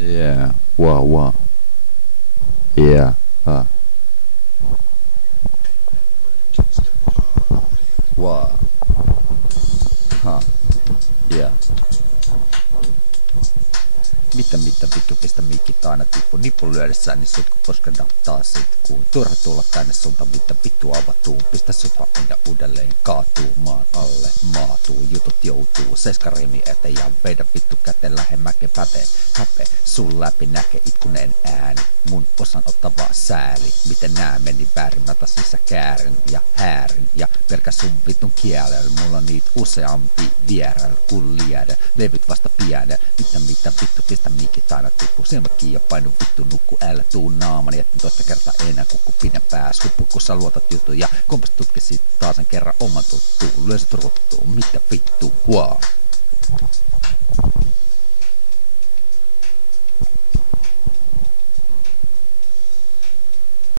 Yeah. Wow, wow. Yeah. Wow. Huh. Yeah. Mitä vittu pistä mikit aina tippu nippu lyödessään, niin sut kun poskendattaa sit kuun. Turha tulla tänne sulta mitä vittu avatuu. Pistä sopa aina uudelleen kaatuu maan alle maatuu. Jutut joutuu seskarimi eteen ja veidä vittu käteen lähemmäke pätee. Häpe sun läpi näkee itkuneen ääni. Mun osan ottavaa sääli. Miten nää meni väärin, mä taas sisäkäärin ja häärin. Ja pelkä sun vittun kielellä. Mulla on niitä useampi vierellä kun liedä. Levyt vasta pienä. Mitä vittu pistä mikit aina tippu. Silmät kiinni ja painu vittu nukku älä tuu naamani. Etten toista kertaa enää kukku pidän pääs. Huppu kun sä luotat juttuja. Kompas tutki sit taasen kerran oman tuttuun. Lyö sit ruttuun. Mitä vittu, wow.